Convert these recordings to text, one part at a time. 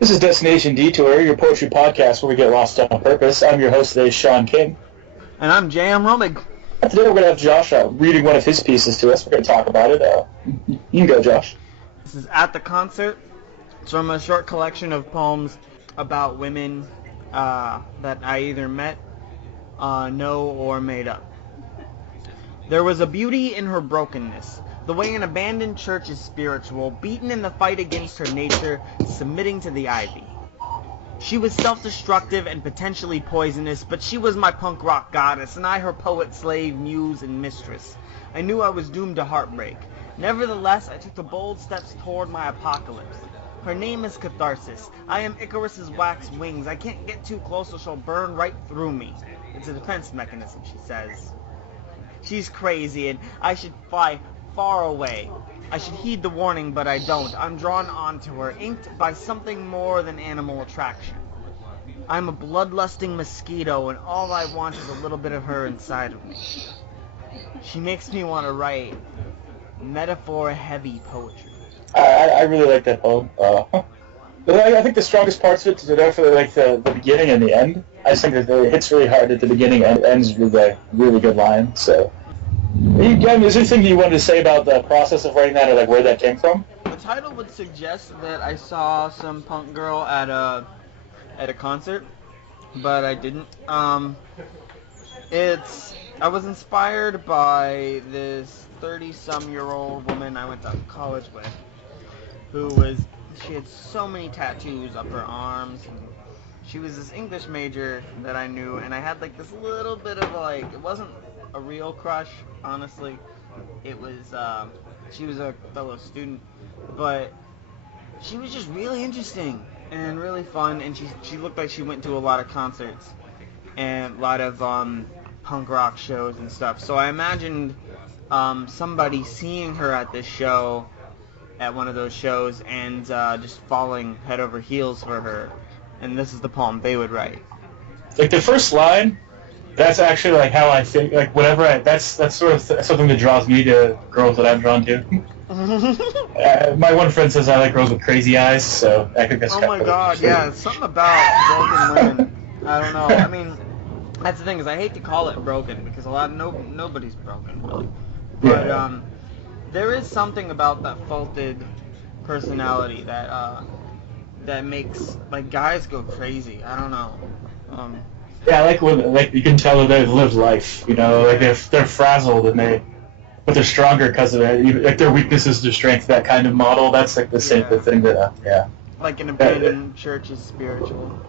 This is Destination Detour, your poetry podcast where we get lost on purpose. I'm your host today, Sean King. And I'm Romig. Today we're going to have Josh reading one of his pieces to us. We're going to talk about it. You can go, Josh. This is At the Concert. It's from a short collection of poems about women that I either met, know, or made up. There was a beauty in her brokenness, the way an abandoned church is spiritual, beaten in the fight against her nature, submitting to the ivy. She was self-destructive and potentially poisonous, but she was my punk rock goddess, and I her poet, slave, muse, and mistress. I knew I was doomed to heartbreak. Nevertheless, I took the bold steps toward my apocalypse. Her name is Catharsis. I am Icarus's wax wings. I can't get too close or she'll burn right through me. It's a defense mechanism, she says. She's crazy, and I should fly far away. I should heed the warning, but I don't. I'm drawn onto her, inked by something more than animal attraction. I'm a bloodlusting mosquito, and all I want is a little bit of her inside of me. She makes me want to write metaphor-heavy poetry. I really like that poem. I think the strongest parts of it are definitely like the beginning and the end. I just think that it hits really hard at the beginning and ends with a really good line. So, is there anything you wanted to say about the process of writing that, or like where that came from? The title would suggest that I saw some punk girl at a concert, but I didn't. I was inspired by this 30-some-year-old woman I went to college with, she had so many tattoos up her arms, and she was this English major that I knew, and I had like this little bit of it wasn't a real crush, honestly. It was, she was a fellow student, but she was just really interesting and really fun, and she looked like she went to a lot of concerts and a lot of punk rock shows and stuff. So I imagined somebody seeing her at this show, at one of those shows, and just falling head over heels for her. And this is the poem they would write. Like the first line, that's actually like how I think. Like whenever that's sort of something that draws me to girls that I'm drawn to. My one friend says I like girls with crazy eyes, so I think that's. Oh my god, yeah, it's something about broken women. I don't know. I mean, that's the thing is I hate to call it broken because nobody's broken really, but yeah. There is something about that faulted personality that makes like guys go crazy. I don't know. Yeah, like when you can tell that they've lived life. You know, like they're frazzled but they're stronger because of it. Like their weakness is their strength. That kind of model. That's like the same thing that Like an abandoned church is spiritual.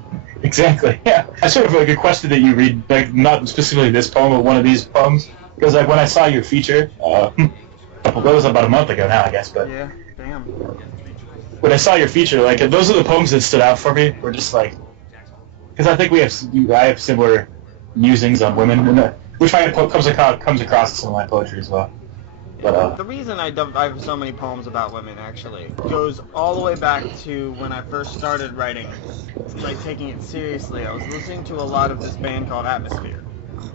Exactly. Yeah. That's sort of like a question that you read, like not specifically this poem, but one of these poems. Because like when I saw your feature, that was about a month ago now, I guess. But yeah, damn. When I saw your feature, like those are the poems that stood out for me. Were just like, because I think I have similar musings on women, which comes across in some of my poetry as well. But the reason I have so many poems about women actually goes all the way back to when I first started writing, like taking it seriously. I was listening to a lot of this band called Atmosphere.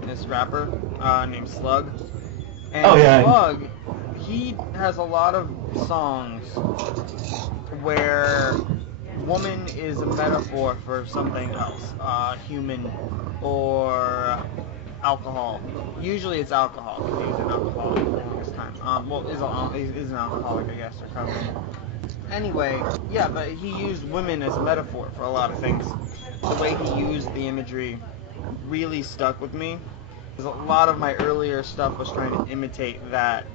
This rapper named Slug. And Slug, he has a lot of songs where woman is a metaphor for something else, human or alcohol. Usually it's alcohol, because he's an alcoholic for the longest time. He's an alcoholic, I guess, recovering. Anyway, yeah, but he used women as a metaphor for a lot of things. The way he used the imagery really stuck with me. Because a lot of my earlier stuff was trying to imitate that.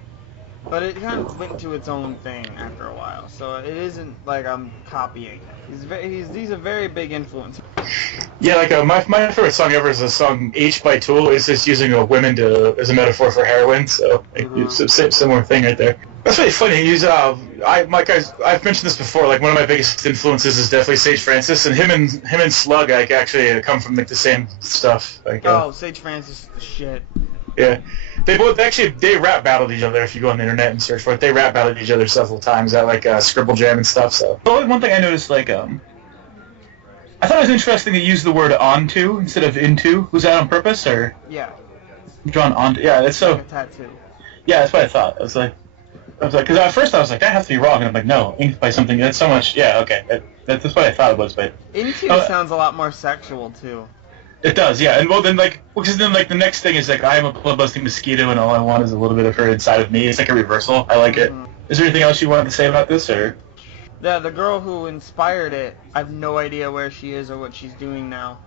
But it kind of went into its own thing after a while, so it isn't like I'm copying. He's a very big influence. Yeah, like my favorite song ever is the song "H" by Tool. Is just using women as a metaphor for heroin, so it's a similar thing right there. That's really funny. I've mentioned this before. Like one of my biggest influences is definitely Sage Francis, and him and Slug like actually come from like the same stuff. Like Sage Francis is the shit. Yeah, they rap battled each other. If you go on the internet and search for it, they rap battled each other several times at like Scribble Jam and stuff. So one thing I noticed, like I thought it was interesting to use the word onto instead of into. Was that on purpose or? Yeah. Drawn onto. Yeah, that's so. Like a tattoo. Yeah, that's what I thought. Because at first I was like, that has to be wrong, and I'm like, no, inked by something. That's so much. Yeah, okay, That's what I thought it was, but... Into sounds a lot more sexual, too. It does, yeah. And well, then, like, because then, like, the next thing is, like, I am a blood-busting mosquito, and all I want is a little bit of her inside of me. It's like a reversal. I like it. Is there anything else you wanted to say about this, or...? Yeah, the girl who inspired it, I have no idea where she is or what she's doing now.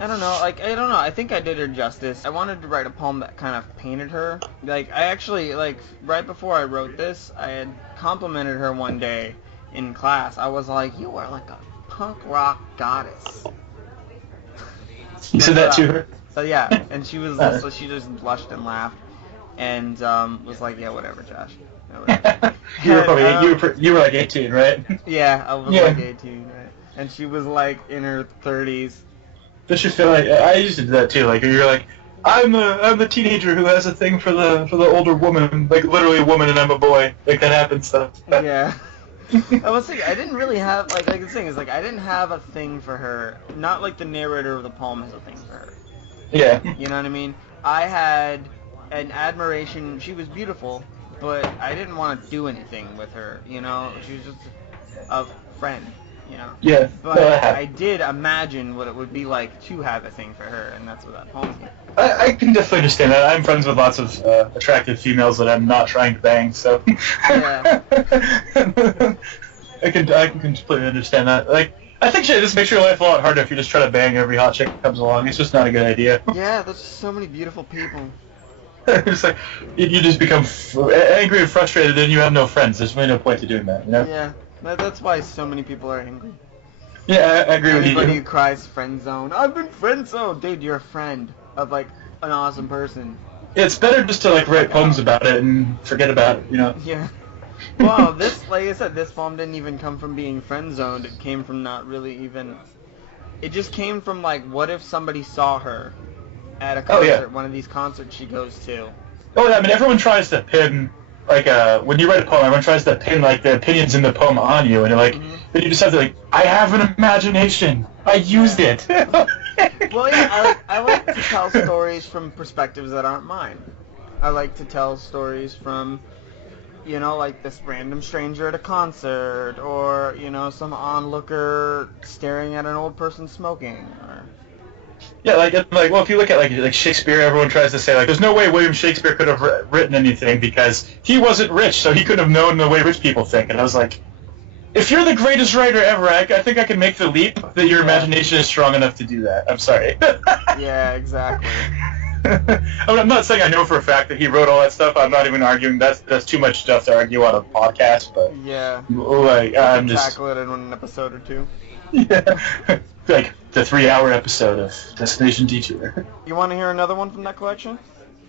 I don't know, I think I did her justice. I wanted to write a poem that kind of painted her. Like, I actually, like, right before I wrote this, I had complimented her one day in class. I was like, you are like a punk rock goddess. You said that to her? So, yeah, and she was, so she just blushed and laughed, and was like, yeah, whatever, Josh. Yeah, whatever. you were like 18, right? Yeah, I was like 18, right? And she was like in her 30s. This should feel like I used to do that too. Like you're like, I'm the teenager who has a thing for the older woman, like literally a woman, and I'm a boy. Like that happens stuff. Yeah. I was thinking, I didn't really have like the thing is like I didn't have a thing for her. Not like the narrator of the poem has a thing for her. Yeah. You know what I mean? I had an admiration. She was beautiful, but I didn't want to do anything with her. You know, she was just a friend. You know? Yeah. But I did imagine what it would be like to have a thing for her, and that's what that poem is. I can definitely understand that. I'm friends with lots of attractive females that I'm not trying to bang, so... Yeah. I can completely understand that. Like, I think this makes your life a lot harder if you just try to bang every hot chick that comes along. It's just not a good idea. Yeah, there's so many beautiful people. It's like, you just become angry and frustrated, and you have no friends. There's really no point to doing that, you know? Yeah. That's why so many people are angry. Yeah, I agree with you. Anybody who cries friend zone, I've been friend zoned. Dude, you're a friend of like an awesome person. Yeah, it's better just to like write poems about it and forget about it, you know? Yeah. Well, like I said, this poem didn't even come from being friend zoned. It came from not really even. It just came from like, what if somebody saw her at a concert, one of these concerts she goes to. Oh, yeah, I mean, everyone tries to pin. Like, when you write a poem, everyone tries to pin, like, the opinions in the poem on you, and you're like, then you just have to, like, I have an imagination. I used it. Well, yeah, I like to tell stories from perspectives that aren't mine. I like to tell stories from, you know, like this random stranger at a concert, or, you know, some onlooker staring at an old person smoking, or... Yeah, well, if you look at like Shakespeare, everyone tries to say like, there's no way William Shakespeare could have written anything because he wasn't rich, so he couldn't have known the way rich people think. And I was like, if you're the greatest writer ever, I think I can make the leap that your imagination is strong enough to do that. I'm sorry. Yeah, exactly. I mean, I'm not saying I know for a fact that he wrote all that stuff. I'm not even arguing. That's too much stuff to argue on a podcast. But yeah, like I'm just tackle it in an episode or two. Yeah, like the 3-hour episode of Destination Detour. You want to hear another one from that collection?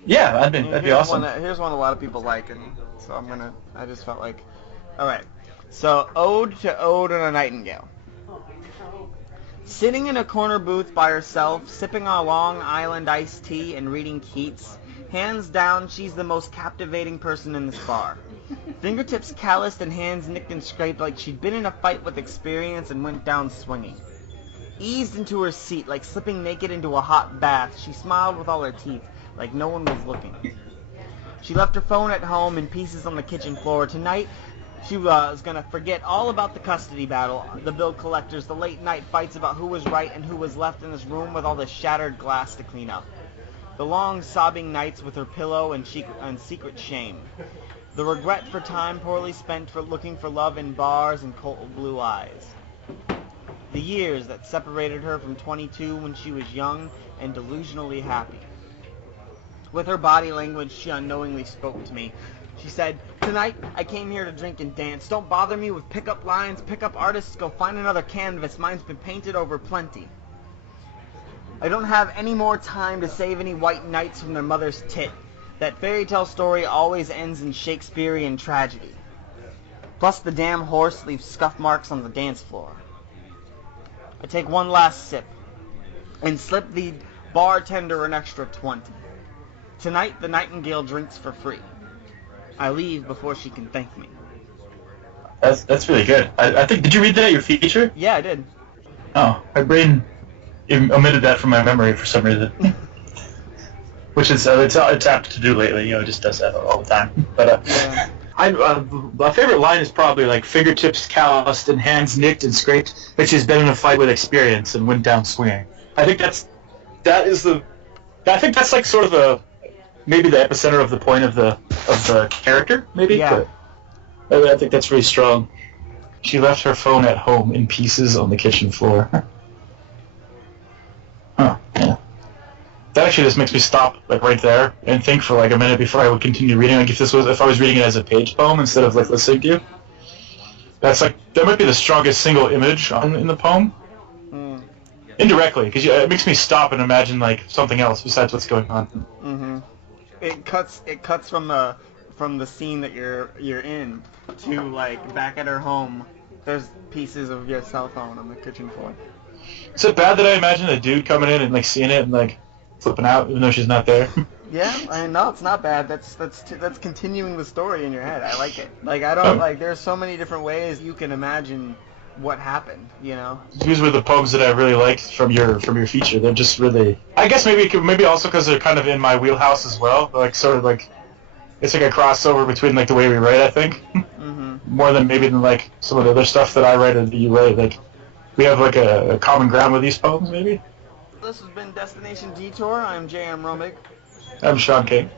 Yeah, that'd be awesome. Here's one a lot of people like, and so I just felt like, all right. So, Ode to Ode on a Nightingale. Sitting in a corner booth by herself, sipping a Long Island iced tea and reading Keats, hands down, she's the most captivating person in this bar. Fingertips calloused and hands nicked and scraped like she'd been in a fight with experience and went down swinging. Eased into her seat like slipping naked into a hot bath, she smiled with all her teeth, like no one was looking. She left her phone at home in pieces on the kitchen floor. Tonight, she was going to forget all about the custody battle, the bill collectors, the late night fights about who was right and who was left in this room with all the shattered glass to clean up. The long sobbing nights with her pillow and secret shame. The regret for time poorly spent for looking for love in bars and cold blue eyes. The years that separated her from 22 when she was young and delusionally happy. With her body language, she unknowingly spoke to me. She said, "Tonight, I came here to drink and dance. Don't bother me with pickup lines, pickup artists. Go find another canvas. Mine's been painted over plenty. I don't have any more time to save any white knights from their mother's tit. That fairy tale story always ends in Shakespearean tragedy. Plus the damn horse leaves scuff marks on the dance floor." I take one last sip and slip the bartender an extra 20. Tonight, the Nightingale drinks for free. I leave before she can thank me. That's really good. I think, did you read that at your feature? Yeah, I did. Oh, my brain omitted that from my memory for some reason. Which is, it's apt to do lately, you know, it just does that all the time. But, yeah. My favorite line is probably like fingertips calloused and hands nicked and scraped, but she's been in a fight with experience and went down swinging. I think that's like sort of maybe the epicenter of the point of the character, maybe. Yeah. But I think that's really strong. She left her phone at home in pieces on the kitchen floor. Huh. Yeah. That actually just makes me stop like right there and think for like a minute before I would continue reading. Like if I was reading it as a page poem instead of like listening to you. That might be the strongest single image in the poem. Mm. Indirectly, because it makes me stop and imagine like something else besides what's going on. Mm-hmm. It cuts from the scene that you're in to like back at her home. There's pieces of your cell phone on the kitchen floor. Is it bad that I imagine a dude coming in and like seeing it and like flipping out even though she's not there? Yeah, I mean, no, it's not bad. That's continuing the story in your head. I like it. Like I don't like. There's so many different ways you can imagine what happened. You know. These were the poems that I really liked from your feature. They're just really. I guess maybe also because they're kind of in my wheelhouse as well. Like sort of like it's like a crossover between like the way we write. I think more than like some of the other stuff that I write or that you write. Like we have like a common ground with these poems maybe. This has been Destination Detour. I'm J.M. Romig. I'm Sean King.